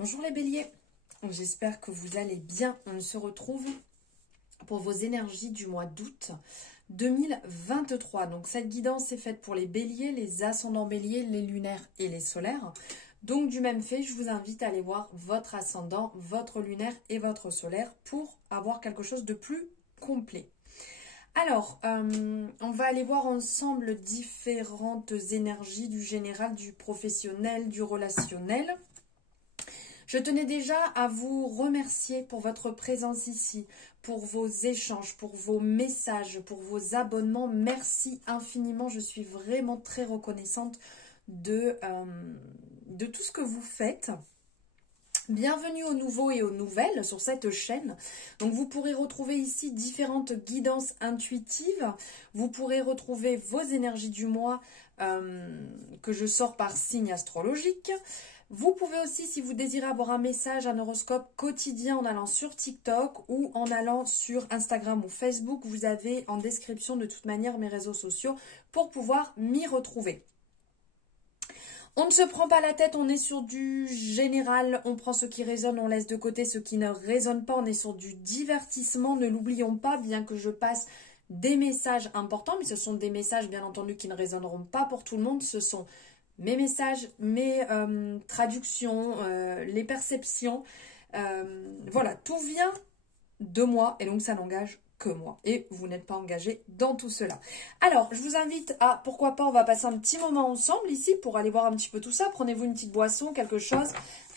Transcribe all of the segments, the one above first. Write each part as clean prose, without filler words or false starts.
Bonjour les béliers, j'espère que vous allez bien. On se retrouve pour vos énergies du mois d'août 2023. Donc cette guidance est faite pour les béliers, les ascendants béliers, les lunaires et les solaires. Donc du même fait, je vous invite à aller voir votre ascendant, votre lunaire et votre solaire pour avoir quelque chose de plus complet. Alors, on va aller voir ensemble différentes énergies du général, du professionnel, du relationnel. Je tenais déjà à vous remercier pour votre présence ici, pour vos échanges, pour vos messages, pour vos abonnements. Merci infiniment, je suis vraiment très reconnaissante de tout ce que vous faites. Bienvenue aux nouveaux et aux nouvelles sur cette chaîne. Donc vous pourrez retrouver ici différentes guidances intuitives. Vous pourrez retrouver vos énergies du mois que je sors par signe astrologique. Vous pouvez aussi, si vous désirez avoir un message, un horoscope quotidien en allant sur TikTok ou en allant sur Instagram ou Facebook, vous avez en description de toute manière mes réseaux sociaux pour pouvoir m'y retrouver. On ne se prend pas la tête, on est sur du général, on prend ce qui résonne, on laisse de côté ce qui ne résonne pas, on est sur du divertissement, ne l'oublions pas, bien que je passe des messages importants, mais ce sont des messages bien entendu qui ne résonneront pas pour tout le monde, ce sont mes messages, mes traductions, les perceptions, voilà, tout vient de moi et donc ça n'engage que moi. Et vous n'êtes pas engagé dans tout cela. Alors, je vous invite à, pourquoi pas, on va passer un petit moment ensemble ici pour aller voir un petit peu tout ça. Prenez-vous une petite boisson, quelque chose.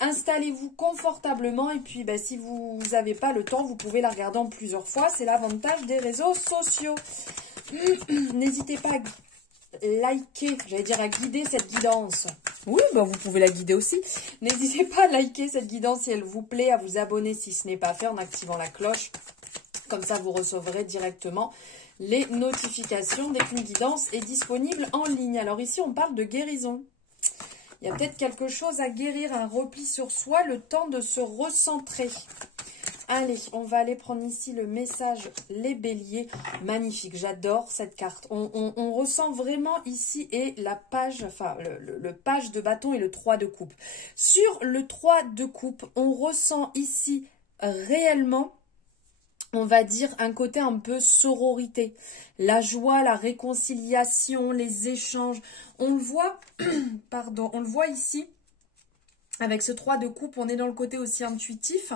Installez-vous confortablement et puis si vous n'avez pas le temps, vous pouvez la regarder en plusieurs fois. C'est l'avantage des réseaux sociaux. N'hésitez pas à liker, j'allais dire à guider cette guidance. Oui, vous pouvez la guider aussi. N'hésitez pas à liker cette guidance si elle vous plaît, à vous abonner si ce n'est pas fait en activant la cloche. Comme ça, vous recevrez directement les notifications dès qu'une guidance est disponible en ligne. Alors ici, on parle de guérison. Il y a peut-être quelque chose à guérir, un repli sur soi, le temps de se recentrer. Allez, on va aller prendre ici le message les béliers. Magnifique, j'adore cette carte. On ressent vraiment ici et la page, enfin le page de bâton et le 3 de coupe. Sur le 3 de coupe, on ressent ici réellement, on va dire, un côté un peu sororité. La joie, la réconciliation, les échanges. On le voit, pardon, on le voit ici. Avec ce 3 de coupe, on est dans le côté aussi intuitif.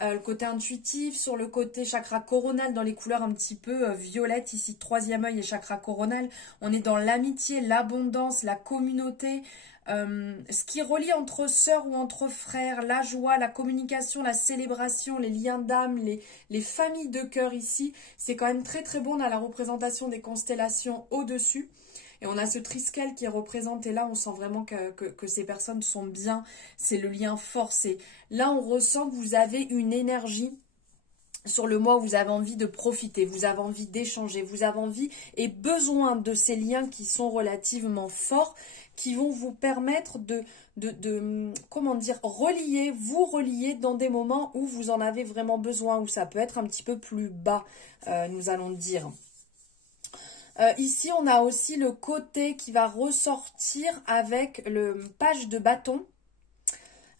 Le côté intuitif, sur le côté chakra coronal, dans les couleurs un petit peu violettes. Ici, troisième œil et chakra coronal. On est dans l'amitié, l'abondance, la communauté. Ce qui relie entre sœurs ou entre frères, la joie, la communication, la célébration, les liens d'âme, les familles de cœur ici. C'est quand même très très bon. On a la représentation des constellations au-dessus. Et on a ce triskel qui est représenté là, on sent vraiment que ces personnes sont bien, c'est le lien forcé. Là, on ressent que vous avez une énergie sur le mois où vous avez envie de profiter, vous avez envie d'échanger, vous avez envie et besoin de ces liens qui sont relativement forts, qui vont vous permettre comment dire, vous relier dans des moments où vous en avez vraiment besoin, où ça peut être un petit peu plus bas, nous allons dire. Ici, on a aussi le côté qui va ressortir avec le page de bâton.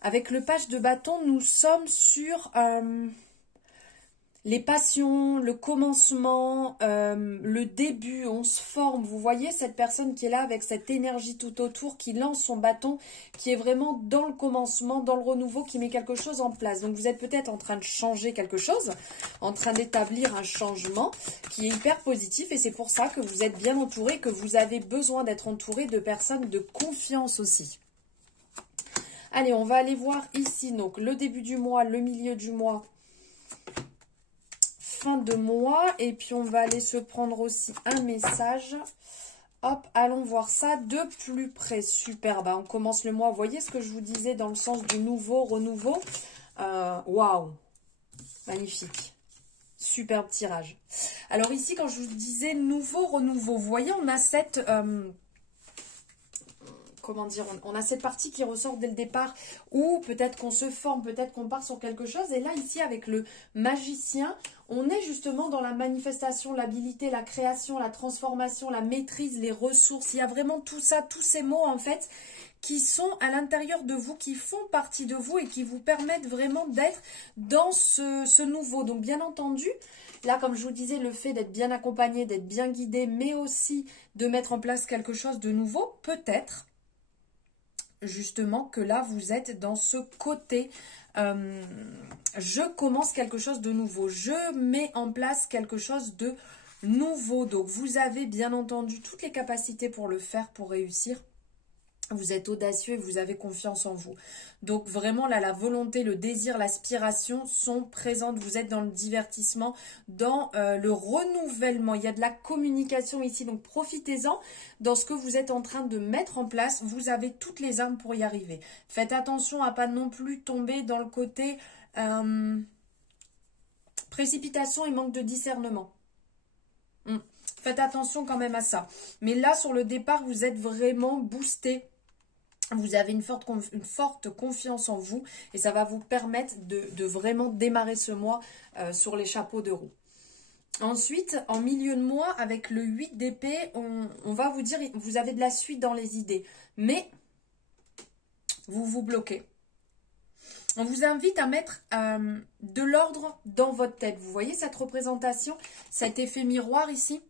Avec le page de bâton, nous sommes sur les passions, le commencement, le début, on se forme. Vous voyez cette personne qui est là avec cette énergie tout autour, qui lance son bâton, qui est vraiment dans le commencement, dans le renouveau, qui met quelque chose en place. Donc vous êtes peut-être en train de changer quelque chose, en train d'établir un changement qui est hyper positif. Et c'est pour ça que vous êtes bien entouré, que vous avez besoin d'être entouré de personnes de confiance aussi. Allez, on va aller voir ici donc le début du mois, le milieu du mois, fin de mois, et puis on va aller se prendre aussi un message. Hop, allons voir ça de plus près. Super, on commence le mois. Vous voyez ce que je vous disais dans le sens du nouveau, renouveau. Waouh, magnifique. Superbe tirage. Alors ici, quand je vous disais nouveau, renouveau, vous voyez, on a cette... comment dire, on a cette partie qui ressort dès le départ où peut-être qu'on se forme, peut-être qu'on part sur quelque chose. Et là, ici, avec le magicien, on est justement dans la manifestation, l'habilité, la création, la transformation, la maîtrise, les ressources. Il y a vraiment tout ça, tous ces mots, en fait, qui sont à l'intérieur de vous, qui font partie de vous et qui vous permettent vraiment d'être dans ce nouveau. Donc bien entendu, là comme je vous disais, le fait d'être bien accompagné, d'être bien guidé, mais aussi de mettre en place quelque chose de nouveau, peut-être justement que là vous êtes dans ce côté je commence quelque chose de nouveau, je mets en place quelque chose de nouveau. Donc vous avez bien entendu toutes les capacités pour le faire, pour réussir. Vous êtes audacieux et vous avez confiance en vous. Donc vraiment là, la volonté, le désir, l'aspiration sont présentes. Vous êtes dans le divertissement, dans le renouvellement. Il y a de la communication ici, donc profitez-en. Dans ce que vous êtes en train de mettre en place, vous avez toutes les armes pour y arriver. Faites attention à pas non plus tomber dans le côté précipitation et manque de discernement. Faites attention quand même à ça. Mais là, sur le départ, vous êtes vraiment boosté. Vous avez une forte confiance en vous et ça va vous permettre de vraiment démarrer ce mois sur les chapeaux de roue. Ensuite, en milieu de mois, avec le 8 d'épée, on va vous dire, vous avez de la suite dans les idées, mais vous vous bloquez. On vous invite à mettre de l'ordre dans votre tête. Vous voyez cette représentation, cet effet miroir ici?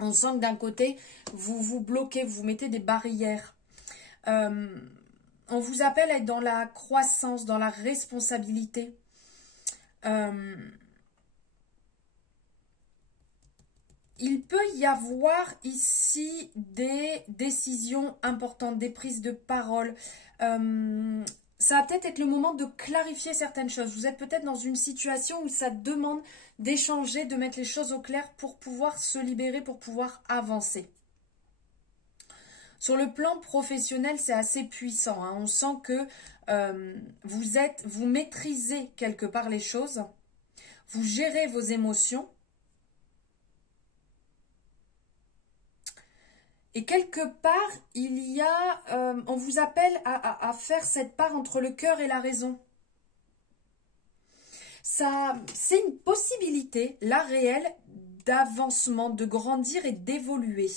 On sent que d'un côté, vous vous bloquez, vous mettez des barrières. On vous appelle à être dans la croissance, dans la responsabilité. Il peut y avoir ici des décisions importantes, des prises de parole. Ça va peut-être être le moment de clarifier certaines choses. Vous êtes peut-être dans une situation où ça demande d'échanger, de mettre les choses au clair pour pouvoir se libérer, pour pouvoir avancer. Sur le plan professionnel, c'est assez puissant. On sent que vous maîtrisez quelque part les choses. Vous gérez vos émotions. Et quelque part, il y a, on vous appelle à faire cette part entre le cœur et la raison. Ça, c'est une possibilité, la réelle, d'avancement, de grandir et d'évoluer.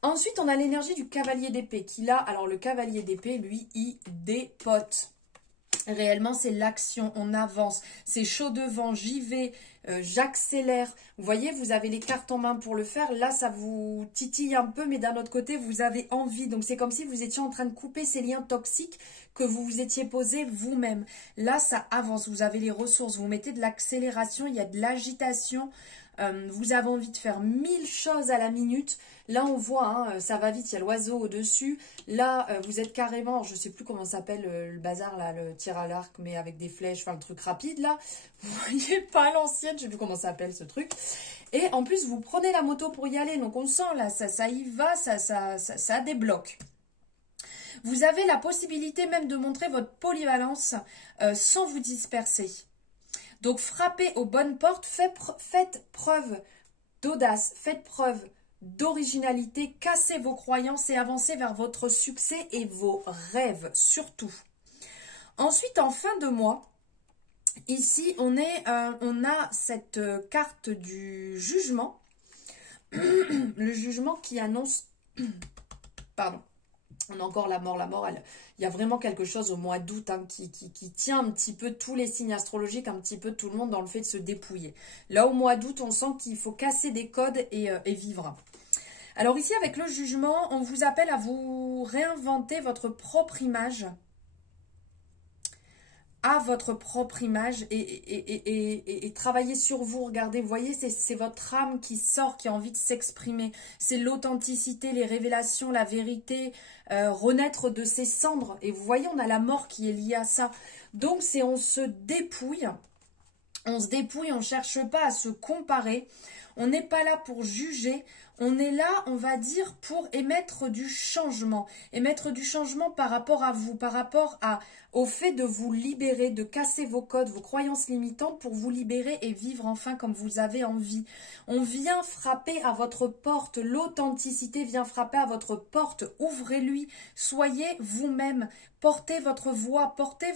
Ensuite, on a l'énergie du cavalier d'épée qui là, alors le cavalier d'épée, lui, il dépote. Réellement, c'est l'action, on avance, c'est chaud devant, j'y vais, j'accélère. Vous voyez, vous avez les cartes en main pour le faire. Là, ça vous titille un peu, mais d'un autre côté, vous avez envie. Donc, c'est comme si vous étiez en train de couper ces liens toxiques que vous vous étiez posés vous-même. Là, ça avance, vous avez les ressources, vous mettez de l'accélération, il y a de l'agitation. Vous avez envie de faire 1000 choses à la minute. Là, on voit, hein, ça va vite, il y a l'oiseau au-dessus. Là, vous êtes carrément, je ne sais plus comment s'appelle le bazar, là, le tir à l'arc, mais avec des flèches, enfin le truc rapide, là. Vous voyez pas l'ancienne, je ne sais plus comment ça s'appelle ce truc. Et en plus, vous prenez la moto pour y aller. Donc, on sent, là, ça y va, ça débloque. Vous avez la possibilité même de montrer votre polyvalence sans vous disperser. Donc, frappez aux bonnes portes, faites preuve d'audace, faites preuve d'originalité, cassez vos croyances et avancez vers votre succès et vos rêves, surtout. Ensuite, en fin de mois, ici, on a cette carte du jugement, le jugement qui annonce, pardon, on a encore la mort, il y a vraiment quelque chose au mois d'août hein, qui tient un petit peu tous les signes astrologiques, un petit peu tout le monde dans le fait de se dépouiller. Là, au mois d'août, on sent qu'il faut casser des codes et vivre. Alors ici, avec le jugement, on vous appelle à vous réinventer votre propre image, à votre propre image et travailler sur vous. Regardez, vous voyez, c'est votre âme qui sort, qui a envie de s'exprimer. C'est l'authenticité, les révélations, la vérité, renaître de ses cendres. Et vous voyez, on a la mort qui est liée à ça. Donc, c'est on se dépouille. On se dépouille, on ne cherche pas à se comparer. On n'est pas là pour juger. On est là, on va dire, pour émettre du changement. Émettre du changement par rapport à vous, par rapport au fait de vous libérer, de casser vos codes, vos croyances limitantes pour vous libérer et vivre enfin comme vous avez envie. On vient frapper à votre porte. L'authenticité vient frapper à votre porte. Ouvrez-lui. Soyez vous-même. Portez votre voix, portez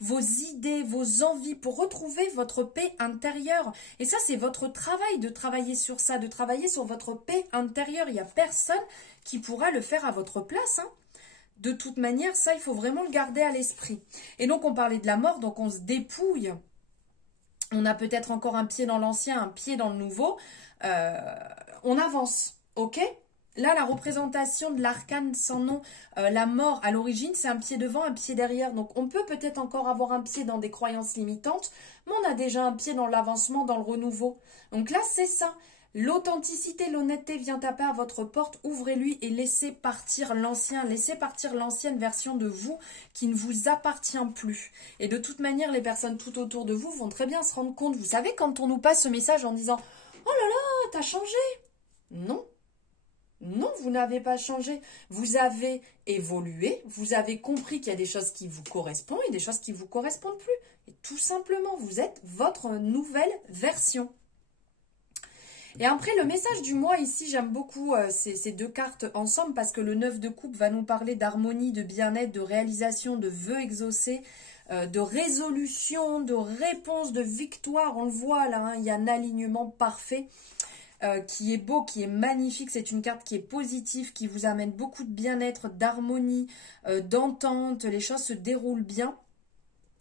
vos idées, vos envies pour retrouver votre paix intérieure. Et ça, c'est votre travail, de travailler travailler sur ça, de travailler sur votre paix intérieure. Il n'y a personne qui pourra le faire à votre place, hein. De toute manière, ça, il faut vraiment le garder à l'esprit. Et donc, on parlait de la mort, donc on se dépouille. On a peut-être encore un pied dans l'ancien, un pied dans le nouveau. On avance, ok? Là, la représentation de l'arcane sans nom, la mort à l'origine, c'est un pied devant, un pied derrière. Donc, on peut peut-être encore avoir un pied dans des croyances limitantes, mais on a déjà un pied dans l'avancement, dans le renouveau. Donc là, c'est ça. L'authenticité, l'honnêteté vient taper à votre porte, ouvrez-lui et laissez partir l'ancien, laissez partir l'ancienne version de vous qui ne vous appartient plus. Et de toute manière, les personnes tout autour de vous vont très bien se rendre compte. Vous savez, quand on nous passe ce message en disant « Oh là là, t'as changé !» Non, non, vous n'avez pas changé. Vous avez évolué, vous avez compris qu'il y a des choses qui vous correspondent et des choses qui ne vous correspondent plus. Et tout simplement, vous êtes votre nouvelle version. Et après, le message du mois, ici, j'aime beaucoup ces deux cartes ensemble parce que le 9 de coupe va nous parler d'harmonie, de bien-être, de réalisation, de vœux exaucés, de résolution, de réponse, de victoire. On le voit là, hein, il y a un alignement parfait qui est beau, qui est magnifique. C'est une carte qui est positive, qui vous amène beaucoup de bien-être, d'harmonie, d'entente. Les choses se déroulent bien.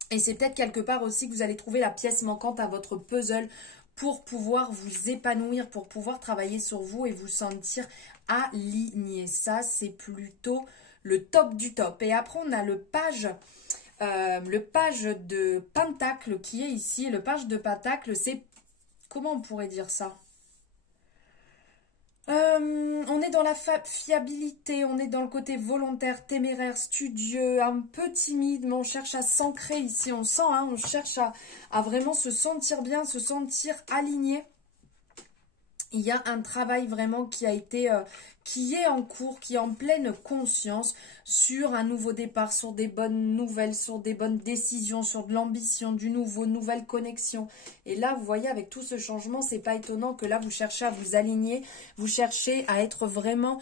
Et c'est peut-être quelque part aussi que vous allez trouver la pièce manquante à votre puzzle pour pouvoir vous épanouir, pour pouvoir travailler sur vous et vous sentir aligné. Ça, c'est plutôt le top du top. Et après, on a le page de Pentacle qui est ici. Le page de Pentacle, c'est... Comment on pourrait dire ça ? On est dans la fiabilité, on est dans le côté volontaire, téméraire, studieux, un peu timide, mais on cherche à s'ancrer ici, on sent, hein, on cherche à vraiment se sentir bien, se sentir aligné. Il y a un travail vraiment qui est en cours, qui est en pleine conscience sur un nouveau départ, sur des bonnes nouvelles, sur des bonnes décisions, sur de l'ambition, du nouveau, nouvelle connexion. Et là, vous voyez, avec tout ce changement, c'est pas étonnant que là, vous cherchez à vous aligner, vous cherchez à être vraiment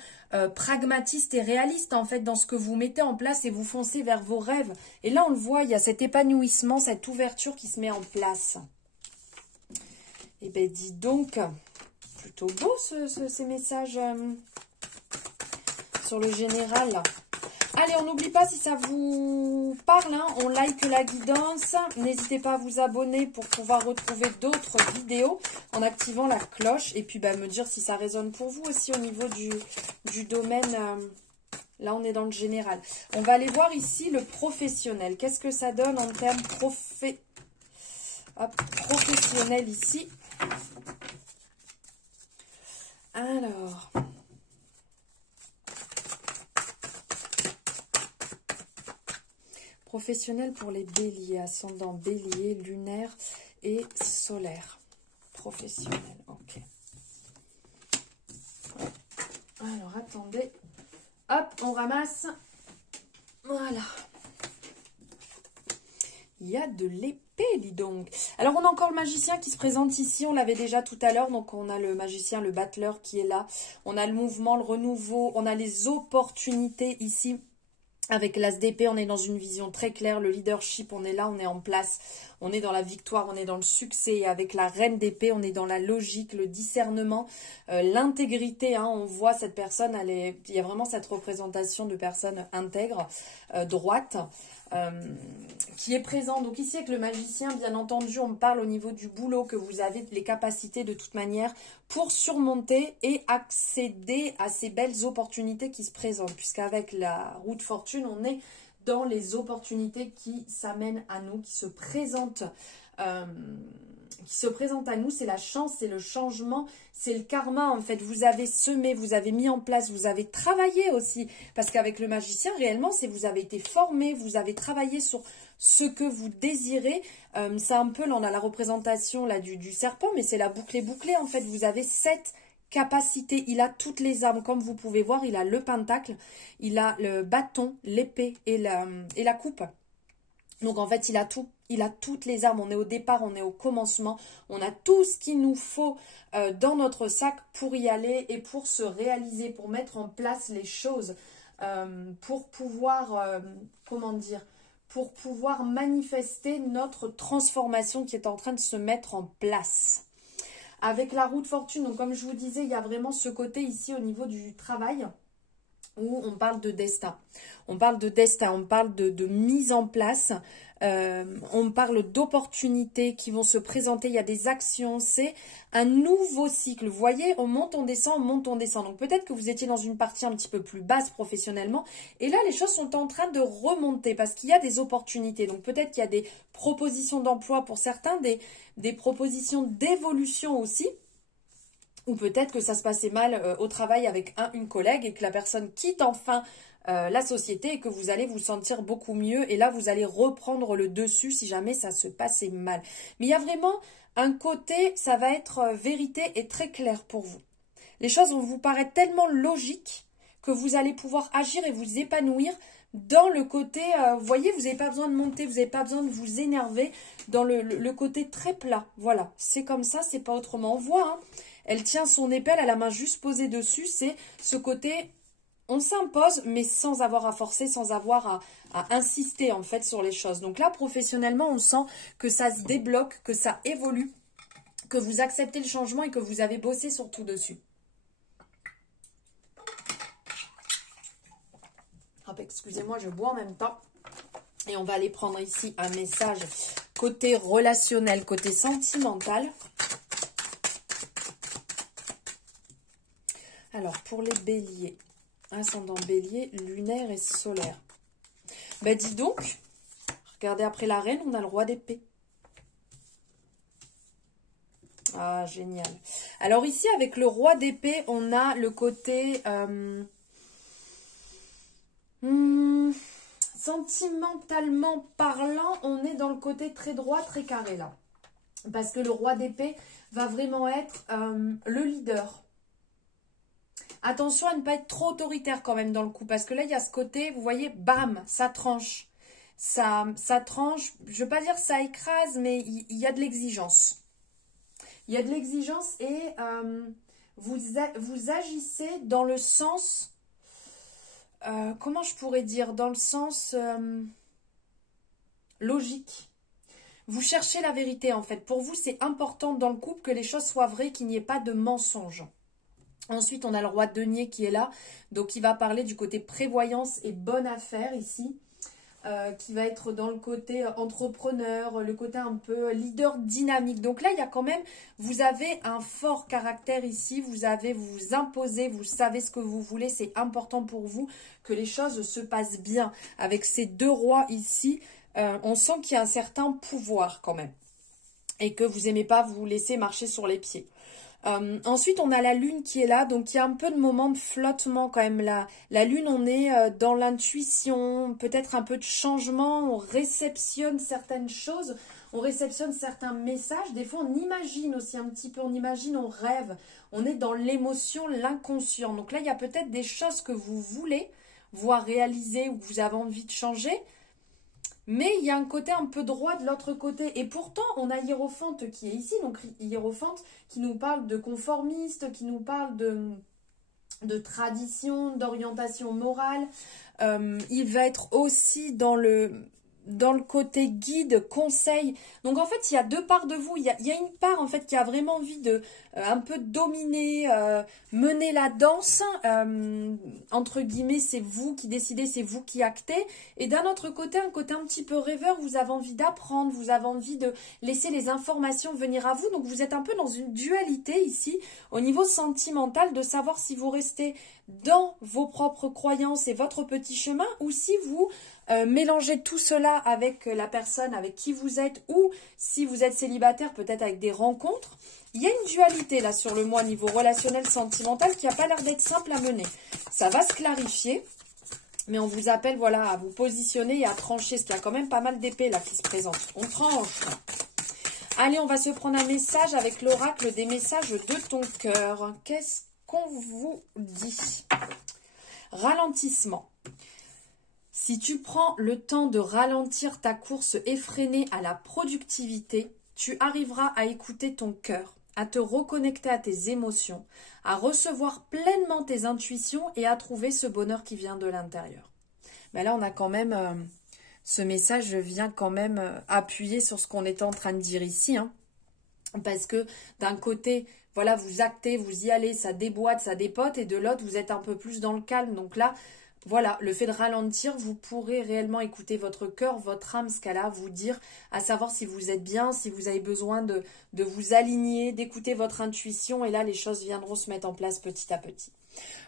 pragmatiste et réaliste, en fait, dans ce que vous mettez en place et vous foncez vers vos rêves. Et là, on le voit, il y a cet épanouissement, cette ouverture qui se met en place. Eh bien, dis donc... Plutôt beau ces messages sur le général. Allez, on n'oublie pas, si ça vous parle, hein, on like la guidance. N'hésitez pas à vous abonner pour pouvoir retrouver d'autres vidéos en activant la cloche. Et puis me dire si ça résonne pour vous aussi au niveau du domaine. Là, on est dans le général. On va aller voir ici le professionnel. Qu'est-ce que ça donne en termes professionnels ici ? Alors, professionnel pour les béliers, ascendant bélier, lunaire et solaire. Professionnel, ok. Alors, attendez. Hop, on ramasse. Voilà. Il y a de l'épée, dis donc. Alors, on a encore le magicien qui se présente ici. On l'avait déjà tout à l'heure. Donc, on a le magicien, le battleur qui est là. On a le mouvement, le renouveau. On a les opportunités ici. Avec l'as d'épée, on est dans une vision très claire. Le leadership, on est là, on est en place. On est dans la victoire, on est dans le succès. Et avec la reine d'épée, on est dans la logique, le discernement, l'intégrité. Hein, on voit cette personne, il y a vraiment cette représentation de personne intègre, droite. Qui est présent. Donc ici avec le magicien, bien entendu, on me parle au niveau du boulot que vous avez les capacités de toute manière pour surmonter et accéder à ces belles opportunités qui se présentent. Puisqu'avec la roue de fortune, on est dans les opportunités qui s'amènent à nous, qui se présentent à nous. C'est la chance, c'est le changement, c'est le karma en fait. Vous avez semé, vous avez mis en place, vous avez travaillé aussi. Parce qu'avec le magicien, réellement, c'est vous avez été formé, vous avez travaillé sur ce que vous désirez. C'est un peu, là on a la représentation là, du serpent, mais c'est la boucle bouclée en fait. Vous avez cette capacité, il a toutes les armes. Comme vous pouvez voir, il a le pentacle, il a le bâton, l'épée et la coupe. Donc en fait, il a tout. Il a toutes les armes. On est au départ, on est au commencement. On a tout ce qu'il nous faut dans notre sac pour y aller et pour se réaliser, pour mettre en place les choses, pour pouvoir, pour pouvoir manifester notre transformation qui est en train de se mettre en place. Avec la roue de fortune, donc comme je vous disais, il y a vraiment ce côté ici au niveau du travail où on parle de destin. On parle de destin, on parle de mise en place, on parle d'opportunités qui vont se présenter, il y a des actions, c'est un nouveau cycle. Vous voyez, on monte, on descend, on monte, on descend. Donc peut-être que vous étiez dans une partie un petit peu plus basse professionnellement, et là les choses sont en train de remonter parce qu'il y a des opportunités. Donc peut-être qu'il y a des propositions d'emploi pour certains, des propositions d'évolution aussi. Ou peut-être que ça se passait mal au travail avec une collègue et que la personne quitte enfin la société et que vous allez vous sentir beaucoup mieux. Et là, vous allez reprendre le dessus si jamais ça se passait mal. Mais il y a vraiment un côté, ça va être vérité et très clair pour vous. Les choses vont vous paraître tellement logiques que vous allez pouvoir agir et vous épanouir dans le côté, vous voyez, vous n'avez pas besoin de monter, vous n'avez pas besoin de vous énerver dans le côté très plat. Voilà, c'est comme ça, c'est pas autrement. On voit, hein. Elle tient son épée, elle a la main juste posée dessus. C'est ce côté, on s'impose, mais sans avoir à forcer, sans avoir à insister en fait sur les choses. Donc là, professionnellement, on sent que ça se débloque, que ça évolue, que vous acceptez le changement et que vous avez bossé surtout dessus. Hop, excusez-moi, je bois en même temps. Et on va aller prendre ici un message côté relationnel, côté sentimental. Alors, pour les béliers, ascendant bélier, lunaire et solaire. Ben, dis donc, regardez après la reine, on a le roi d'épée. Ah, génial. Alors ici, avec le roi d'épée, on a le côté sentimentalement parlant, on est dans le côté très droit, très carré là. Parce que le roi d'épée va vraiment être le leader. Attention à ne pas être trop autoritaire quand même dans le coup. Parce que là, il y a ce côté, vous voyez, bam, ça tranche. Ça tranche, je ne veux pas dire ça écrase, mais il y a de l'exigence. Il y a de l'exigence et vous agissez dans le sens, comment je pourrais dire, dans le sens logique. Vous cherchez la vérité en fait. Pour vous, c'est important dans le couple que les choses soient vraies, qu'il n'y ait pas de mensonges. Ensuite, on a le roi de denier qui est là. Donc, il va parler du côté prévoyance et bonne affaire ici. Qui va être dans le côté entrepreneur, le côté un peu leader dynamique. Donc là, il y a quand même, vous avez un fort caractère ici. Vous vous imposez, vous savez ce que vous voulez. C'est important pour vous que les choses se passent bien. Avec ces deux rois ici, on sent qu'il y a un certain pouvoir quand même. Et que vous n'aimez pas vous laisser marcher sur les pieds. Ensuite, on a la lune qui est là, donc il y a un peu de moment de flottement quand même là. La lune, on est dans l'intuition, peut-être un peu de changement, on réceptionne certaines choses, on réceptionne certains messages. Des fois, on imagine aussi un petit peu, on imagine, on rêve, on est dans l'émotion, l'inconscient. Donc là, il y a peut-être des choses que vous voulez voir réaliser ou que vous avez envie de changer. Mais il y a un côté un peu droit de l'autre côté. Et pourtant, on a Hiérophante qui est ici. Donc, Hiérophante qui nous parle de conformiste, qui nous parle de tradition, d'orientation morale. Il va être aussi dans le côté guide, conseil. Donc, en fait, il y a deux parts de vous. Il y a une part, en fait, qui a vraiment envie de un peu dominer, mener la danse. Entre guillemets, c'est vous qui décidez, c'est vous qui actez. Et d'un autre côté, un côté un petit peu rêveur, vous avez envie d'apprendre, vous avez envie de laisser les informations venir à vous. Donc, vous êtes un peu dans une dualité ici, au niveau sentimental, de savoir si vous restez dans vos propres croyances et votre petit chemin, ou si vous mélangez tout cela avec la personne avec qui vous êtes, ou si vous êtes célibataire, peut-être avec des rencontres. Il y a une dualité là sur le mois niveau relationnel sentimental qui n'a pas l'air d'être simple à mener. Ça va se clarifier, mais on vous appelle voilà, à vous positionner et à trancher, parce qu'il y a quand même pas mal d'épées là qui se présentent. On tranche. Allez, on va se prendre un message avec l'oracle des messages de ton cœur. Qu'est-ce qu'on vous dit? Ralentissement. Si tu prends le temps de ralentir ta course effrénée à la productivité, tu arriveras à écouter ton cœur, à te reconnecter à tes émotions, à recevoir pleinement tes intuitions et à trouver ce bonheur qui vient de l'intérieur. Mais là, on a quand même, ce message vient quand même appuyer sur ce qu'on était en train de dire ici, hein. Parce que d'un côté, voilà, vous actez, vous y allez, ça déboîte, ça dépote, et de l'autre, vous êtes un peu plus dans le calme. Donc là, voilà, le fait de ralentir, vous pourrez réellement écouter votre cœur, votre âme, ce qu'elle a à vous dire, à savoir si vous êtes bien, si vous avez besoin de vous aligner, d'écouter votre intuition, et là, les choses viendront se mettre en place petit à petit.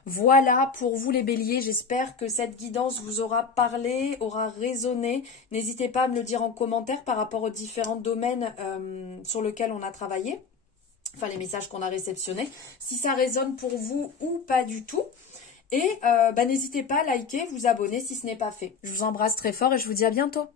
Voilà pour vous les béliers, j'espère que cette guidance vous aura parlé, aura résonné. N'hésitez pas à me le dire en commentaire par rapport aux différents domaines sur lesquels on a travaillé, enfin les messages qu'on a réceptionnés, si ça résonne pour vous ou pas du tout. Et n'hésitez pas à liker, vous abonner si ce n'est pas fait. Je vous embrasse très fort et je vous dis à bientôt.